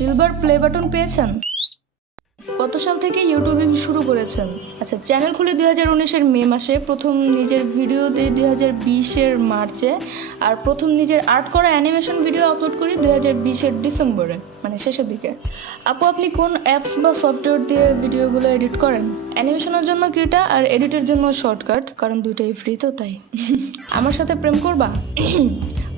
Silver play button পেয়েছেন? কত সাল থেকে ইউটিউবিং শুরু করেছেন? আচ্ছা, চ্যানেল খুলি 2019-এর মে মাসে, প্রথম নিজের ভিডিও দিই 2020-এর মার্চে, আর প্রথম নিজের আর্ট করা অ্যানিমেশন ভিডিও আপলোড করি 2020-এর ডিসেম্বরে, মানে শেষের দিকে। আপু, আপনি কোন অ্যাপস বা সফটওয়্যার দিয়ে ভিডিওগুলো এডিট করেন? অ্যানিমেশনের জন্য কিটা আর এডিটের জন্য শর্টকাট, কারণ দুইটাই ফ্রি তো তাই। আমার সাথে প্রেম করবা?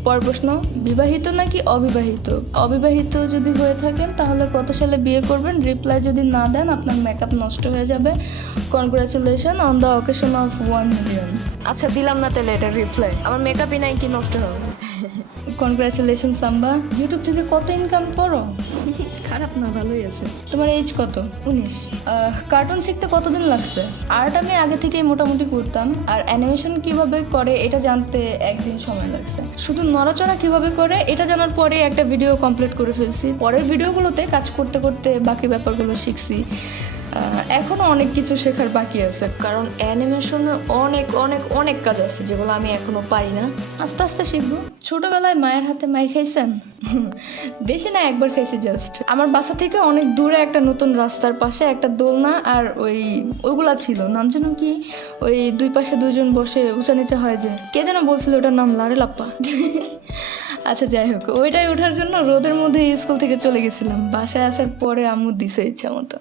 পর প্রশ্ন, বিবাহিত নাকি অবিবাহিত? অবিবাহিত যদি হয়ে থাকেন তাহলে কত সালে বিয়ে করবেন? রিপ্লাই যদি না দেন আপনার মেকআপ নষ্ট হয়ে যাবে। Congratulation on the occasion of 1 million. আচ্ছা, দিলাম না তাহলে এটা রিপ্লাই, আমার মেকআপই নাই কি নষ্ট হবে? কনগ্রাচুলেশন সাম্বা। ইউটিউব থেকে কত ইনকাম করো? খারাপ না, ভালোই আছে। তোমার এজ কত? 19। কার্টুন শিখতে কতদিন লাগছে? আর্ট আমি আগে থেকেই মোটামুটি করতাম, আর অ্যানিমেশন কিভাবে করে এটা জানতে একদিন সময় লাগছে। শুধু নড়াচড়া কিভাবে করে এটা জানার পরে একটা ভিডিও কমপ্লিট করে ফেলছি। পরের ভিডিওগুলোতে কাজ করতে করতে বাকি ব্যাপারগুলো শিখছি। এখনও অনেক কিছু শেখার বাকি আছে, কারণ অ্যানিমেশনে অনেক অনেক অনেক কাজ আছে যেগুলো আমি এখনও পারি না। আস্তে আস্তে শিখবো। ছোটোবেলায় মায়ের হাতে মাইর খাইছেন? বেশি না, একবার খাইছি জাস্ট। আমার বাসা থেকে অনেক দূরে একটা নতুন রাস্তার পাশে একটা দোলনা আর ওইগুলা ছিল, নাম যেন কি, ওই দুই পাশে দুইজন বসে উঁচা নিচা হয় যে, কে যেন বলছিল ওটার নাম, লারে লাপ্পা। আচ্ছা, যাই হোক, ওইটাই ওঠার জন্য রোদের মধ্যে স্কুল থেকে চলে গেছিলাম। বাসায় আসার পরে আম্মু দিছে ইচ্ছা মতো।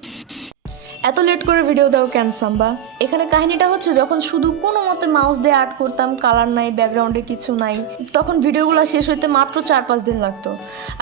এত লেট করে ভিডিও দাও কেন সাম্বা? এখানে কাহিনীটা হচ্ছে, যখন শুধু কোনো মতে মাউস দিয়ে আর্ট করতাম, কালার নাই, ব্যাকগ্রাউন্ডে কিছু নাই, তখন ভিডিওগুলো শেষ হইতে মাত্র 4-5 দিন লাগতো।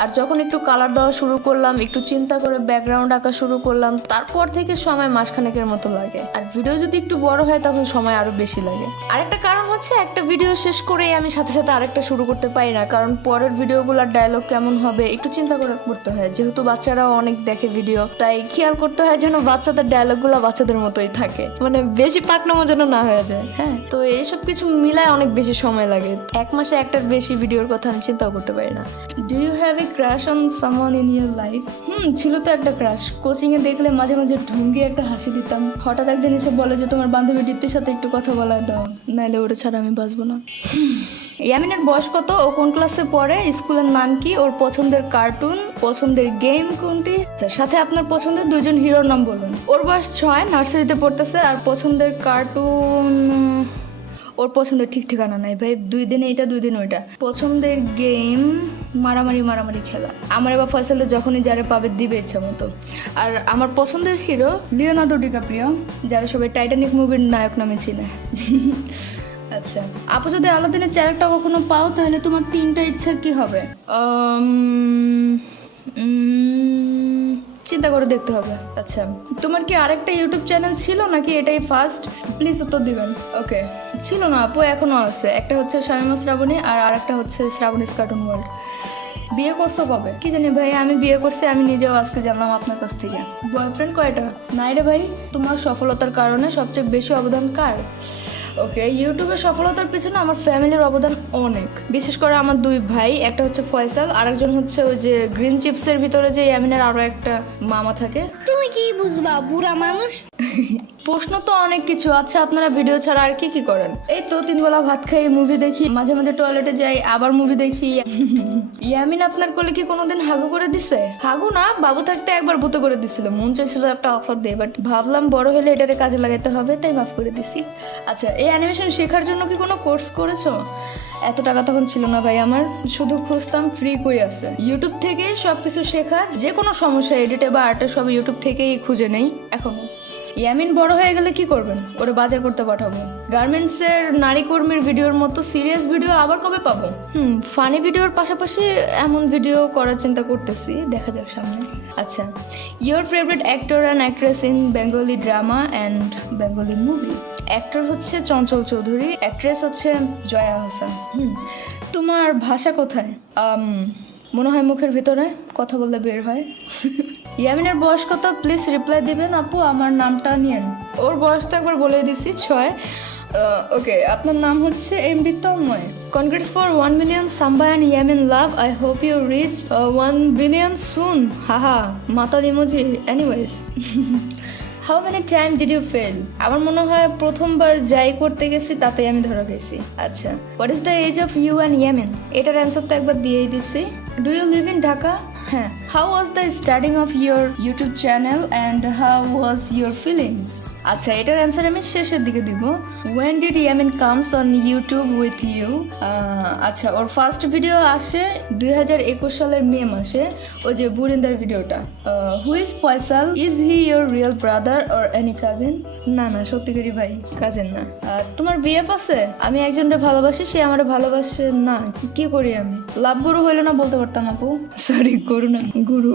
আর যখন একটু কালার দেওয়া শুরু করলাম, একটু চিন্তা করে ব্যাকগ্রাউন্ড আঁকা শুরু করলাম, তারপর থেকে সময় মাসখানেকের মতো লাগে। আর ভিডিও যদি একটু বড় হয় তখন সময় আরও বেশি লাগে। আরেকটা কারণ হচ্ছে, একটা ভিডিও শেষ করেই আমি সাথে সাথে আরেকটা শুরু করতে পারি না, কারণ পরের ভিডিওগুলোর ডায়লগ কেমন হবে একটু চিন্তা করে করতে হয়। যেহেতু বাচ্চারাও অনেক দেখে ভিডিও, তাই খেয়াল করতে হয় যেন বাচ্চাদের ডায়লগগুলো বাচ্চাদের মতোই থাকে, মানে বেশি পাকনামো যেন না হয়ে যায়। হ্যাঁ, তো এইসব কিছু মিলায় অনেক বেশি সময় লাগে। এক মাসে একটার বেশি ভিডিওর কথা আমি চিন্তাও করতে পারি না। Do you have a crush on someone in your life? ছিল তো একটা ক্রাশ। কোচিংয়ে দেখলে মাঝে মাঝে ঢুঙ্গি একটা হাসি দিতাম। হঠাৎ একদিন এসে বলে যে তোমার বান্ধবী দীপ্তির সাথে একটু কথা বলা দাও, নাইলে ওটা ছাড়া আমি বাঁচবো না। ইয়ামিনের বয়স কত? ও কোন ক্লাসে পড়ে? স্কুলের নাম কি? ওর পছন্দের কার্টুন, পছন্দের গেম কোনটি? সাথে আপনার পছন্দের 2জন হিরোর নাম বলুন। ওর বয়স 6, নার্সারিতে পড়তেছে। আর পছন্দের কার্টুন, ওর পছন্দের ঠিক ঠিকানা নাই ভাই, 2 দিনে এটা 2 দিন ওইটা। পছন্দের গেম মারামারি খেলা। আমার এবার ফয়সালে যখনই যারা পাবে দিবে ইচ্ছা মতো। আর আমার পছন্দের হিরো লিওনার্দো ডিকাপ্রিও, যারা সবাই টাইটানিক মুভির নায়ক নামে চিনে। আচ্ছা, আপু যদি আলাদিনের চ্যানেলটা কখনো পাও তাহলে তোমার 3টা ইচ্ছা কি হবে? চিন্তা করে দেখতে হবে। আচ্ছা, তোমার কি আরেকটা ইউটিউব চ্যানেল ছিল নাকি এটাই ফার্স্ট? প্লিজ উত্তর দিবেন। ওকে, ছিল না আপু, এখনও আছে। একটা হচ্ছে শামিমা শ্রাবণী আর আরেকটা হচ্ছে শ্রাবণীস কার্টুন ওয়ার্ল্ড। বিয়ে করছো কবে? কি জানি ভাই, আমি বিয়ে করছি আমি নিজেও আজকে জানলাম আপনার কাছ থেকে। বয়ফ্রেন্ড কয়টা? নাই রে ভাই। তোমার সফলতার কারণে সবচেয়ে বেশি অবদান কার? ওকে, ইউটিউবের সফলতার পিছনে আমার ফ্যামিলির অবদান অনেক, বিশেষ করে আমার 2 ভাই। একটা হচ্ছে ফয়সাল, আরেকজন হচ্ছে ওই যে গ্রিন চিপসের ভিতরে যে ইয়ামিনের আরো একটা মামা থাকে। তুমি কি বুঝবা, বুড়া মানুষ। প্রশ্ন তো অনেক কিছু। আচ্ছা, আপনারা ভিডিও ছাড়া আর কি কি করেন? এই তো 3 বেলা ভাত খাই, মুভি দেখি, মাঝে মাঝে টয়লেটে যাই, আবার মুভি দেখি। ইয়ামিন আপনার কোলে কি কোনোদিন হাগু করে দিছে? হাগু না, বাবু থাকতে একবার ভূতে করে দিছিল। মন চাইছিল একটা অফার দিয়ে, বাট ভাবলাম বড় হলে এটারে কাজে লাগাইতে হবে, তাই মাফ করে দিছি। আচ্ছা, এই অ্যানিমেশন শেখার জন্য কি কোনো কোর্স করেছো? এত টাকা তখন ছিল না ভাই আমার, শুধু খুঁজতাম ফ্রি কই আছে। ইউটিউব থেকে সবকিছু শেখা, যে কোনো সমস্যা এডিটে বা আর্টে সব ইউটিউব থেকেই খুঁজে নেই এখনো। ইয়ামিন বড় হয়ে গেলে কি করবেন? ওরা বাজার করতে পাঠাবো। গার্মেন্টসের নারী কর্মীর ভিডিওর মতো সিরিয়াস ভিডিও আবার কবে পাবো? ফানি ভিডিওর পাশাপাশি এমন ভিডিও করার চিন্তা করতেছি, দেখা যাক সামনে। আচ্ছা, your favourite actor and actress in Bengali drama and Bengali movie? Actor হচ্ছে চঞ্চল চৌধুরী, অ্যাক্ট্রেস হচ্ছে জয়া হোসেন। তোমার ভাষা কোথায়? মনে হয় মুখের ভিতরে, কথা বললে বের হয়। ইয়ামিনের বয়স কত? প্লিজ রিপ্লাই দিবেন আপু, আমার নামটা নিয়েন। ওর বয়স তো একবার বলে দিছি, 6। ওকে, আপনার নাম হচ্ছে MD Tanmoy. Congrats for 1 million Samba and Yamin love. I hope you reach 1 billion soon. হাহা, মাতাল emoji. Anyways, how many time did you fail? আমার মনে হয় প্রথমবার যাই করতে গেছি তাতেই আমি ধরা পেয়েছি। আচ্ছা, what is the age of you and Yamin? এটার অ্যান্সার তো একবার দিয়েই দিচ্ছি। Do you live in Dhaka? হ্যাঁ, how was the starting of your YouTube channel and how was your feelings? আচ্ছা, এটার অ্যান্সার আমি শেষের দিকে দিব। When did Yamin comes on YouTube with you? আচ্ছা, ওর ফার্স্ট ভিডিও আসে 2021 সালের মে মাসে, ওই যে বুরিন্দার ভিডিওটা। Who is Faisal? Is he your real brother or any cousin? না না, সত্যিকারই ভাই, কাজিন না। তোমার বিএফ আছে? আমি একজনকে ভালোবাসি, সে আমার ভালোবাসে না, কি করি আমি? লাভ গুরু হইলো না বলতে পারতাম আপু, সরি গরু না, গুরু।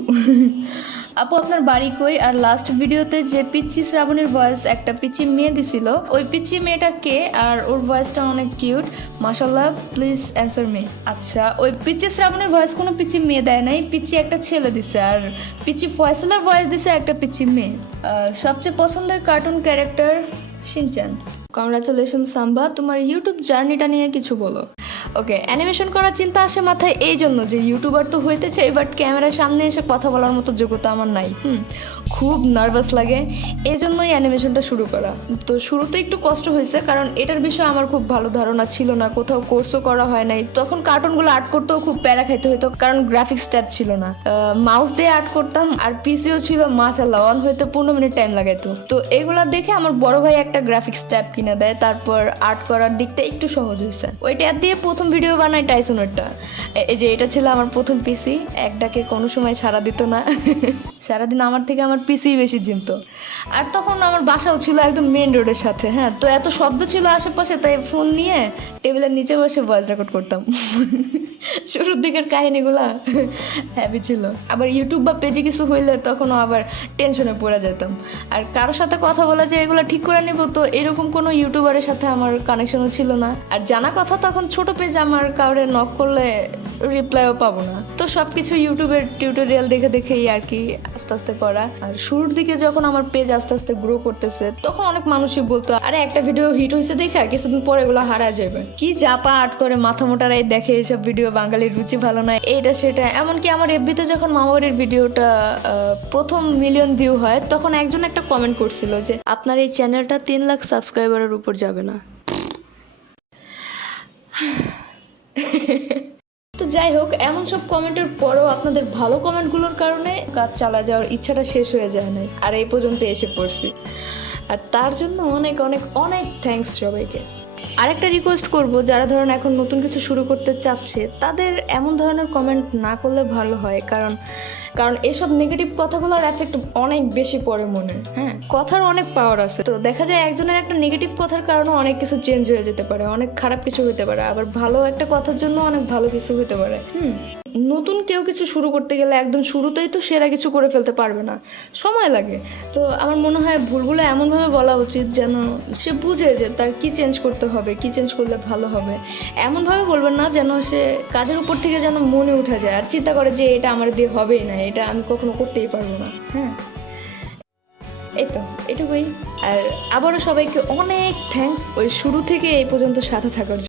আপু আপনার বাড়ি কই? আর লাস্ট ভিডিওতে যে পিচ্চি শ্রাবণীর ভয়েস একটা পিচ্চি মেয়ে দিছিল, ওই পিচ্চি মেয়েটা কে? আর ওর ভয়েসটা অনেক কিউট, মাশাল্লাহ, প্লিজ অ্যান্সার মি। আচ্ছা, ওই পিচ্চি শ্রাবণীর ভয়েস কোনো পিচ্চি মেয়ে দেয় নাই, পিচ্চি একটা ছেলে দিছে, আর পিচ্চি ফয়সালার ভয়েস দিছে একটা পিচ্চি মেয়ে। সবচেয়ে পছন্দের কার্টুন ক্যারেক্টার? শিনচ্যান। কংগ্রাচুলেশন সাম্বা, তোমার ইউটিউব জার্নিটা নিয়ে কিছু বলো। ওকে, অ্যানিমেশন করার চিন্তা আসে মাথায় এই জন্য যে ইউটিউবার তো হইতে চাই, বাট ক্যামেরার সামনে এসে কথা বলার মতো যোগ্যতা আমার নাই। খুব নার্ভাস লাগে, এই জন্যই অ্যানিমেশনটা শুরু করা। তো শুরুতে একটু কষ্ট হয়েছে, কারণ এটার বিষয়ে আমার খুব ভালো ধারণা ছিল না, কোথাও কোর্সও করা হয় নাই। তখন কার্টুনগুলো আর্ট করতেও খুব প্যারা খাইতে হতো, কারণ গ্রাফিক্স ট্যাব ছিল না। মাউস দিয়ে আর্ট করতাম, আর পিসিও ছিল মাশাআল্লাহ, অন হইতে 15 মিনিট টাইম লাগাইতো। তো এগুলা দেখে আমার বড় ভাই একটা গ্রাফিক্স ট্যাব কিনে দেয়, তারপর আর্ট করার দিকটা একটু সহজ হয়েছে। ওই ট্যাব দিয়ে প্রথম ভিডিও বানাই টাইসনেরটা। এই যে এটা ছিল আমার প্রথম পিসি, একটাকে কোনো সময় সারা দিত না, সারাদিন আমার থেকে আমার পিসি বেশি জিমতো। আর তখন আমার বাসাও ছিল একদম মেন রোডের সাথে, হ্যাঁ, তো এত শব্দ ছিল আশেপাশে, তাই ফোন নিয়ে টেবিলের নিচে বসে ভয়েস রেকর্ড করতাম। শুরুর দিকের কাহিনীগুলা হ্যাপি ছিল। আবার ইউটিউব বা পেজে কিছু হইলে তখনও আবার টেনশনে পড়ে যেতাম। আর কারোর সাথে কথা বলা যে এগুলো ঠিক করে নিব, তো এরকম কোনো ইউটিউবারের সাথে আমার কানেকশনও ছিল না। আর জানা কথা, তখন ছোট পেজ, আমার কাউরে নক করলে রিপ্লাইও পাবো না। তো সবকিছু ইউটিউবের টিউটোরিয়াল দেখে দেখেই আর কি আস্তে আস্তে করা। আর শুরুর দিকে যখন আমার পেজ আস্তে আস্তে গ্রো করতেছে, তখন অনেক মানুষই বলতো, আরে একটা ভিডিও হিট হয়েছে দেখা কিছুদিন পরে এগুলো হারায় যাবে, কি জাপা আর্ট করে মাথা মোটারাই দেখে এইসব ভিডিও, বাঙালির রুচি ভালো নয়, এইটা সেটা। এমনকি আমার এফবিতে যখন মামাবাড়ির ভিডিওটা প্রথম মিলিয়ন ভিউ হয়, তখন একজন একটা কমেন্ট করছিল যে আপনার এই চ্যানেলটা 3 লাখ সাবস্ক্রাইবারের উপর যাবে না। তো যাই হোক, এমন সব কমেন্টের পরেও আপনাদের ভালো কমেন্টগুলোর কারণে কাজ চালা যাওয়ার ইচ্ছাটা শেষ হয়ে যায় নাই, আর এই পর্যন্ত এসে পড়ছি। আর তার জন্য অনেক অনেক অনেক থ্যাঙ্কস সবাইকে। আরেকটা রিকোয়েস্ট করব, যারা ধরেন এখন নতুন কিছু শুরু করতে চাচ্ছে, তাদের এমন ধরনের কমেন্ট না করলে ভালো হয়, কারণ এসব নেগেটিভ কথাগুলোর এফেক্ট অনেক বেশি পড়ে মনে। হ্যাঁ, কথার অনেক পাওয়ার আছে। তো দেখা যায় একজনের একটা নেগেটিভ কথার কারণে অনেক কিছু চেঞ্জ হয়ে যেতে পারে, অনেক খারাপ কিছু হতে পারে, আবার ভালো একটা কথার জন্য অনেক ভালো কিছু হতে পারে। নতুন কেউ কিছু শুরু করতে গেলে একদম শুরুতেই তো সেরা কিছু করে ফেলতে পারবে না, সময় লাগে। তো আমার মনে হয় ভুলগুলো এমনভাবে বলা উচিত যেন সে বুঝে যে তার কি চেঞ্জ করতে হবে, কি চেঞ্জ করলে ভালো হবে। এমনভাবে বলবেন না যেন সে কাজের উপর থেকে যেন মনে উঠে যায় আর চিন্তা করে যে এটা আমার দিয়ে হবেই না, এটা আমি কখনো করতেই পারবো না। হ্যাঁ, এই তো এটুকুই। আর আবারও সবাইকে অনেক থ্যাঙ্কস ওই শুরু থেকে এই পর্যন্ত সাথে থাকার জন্য।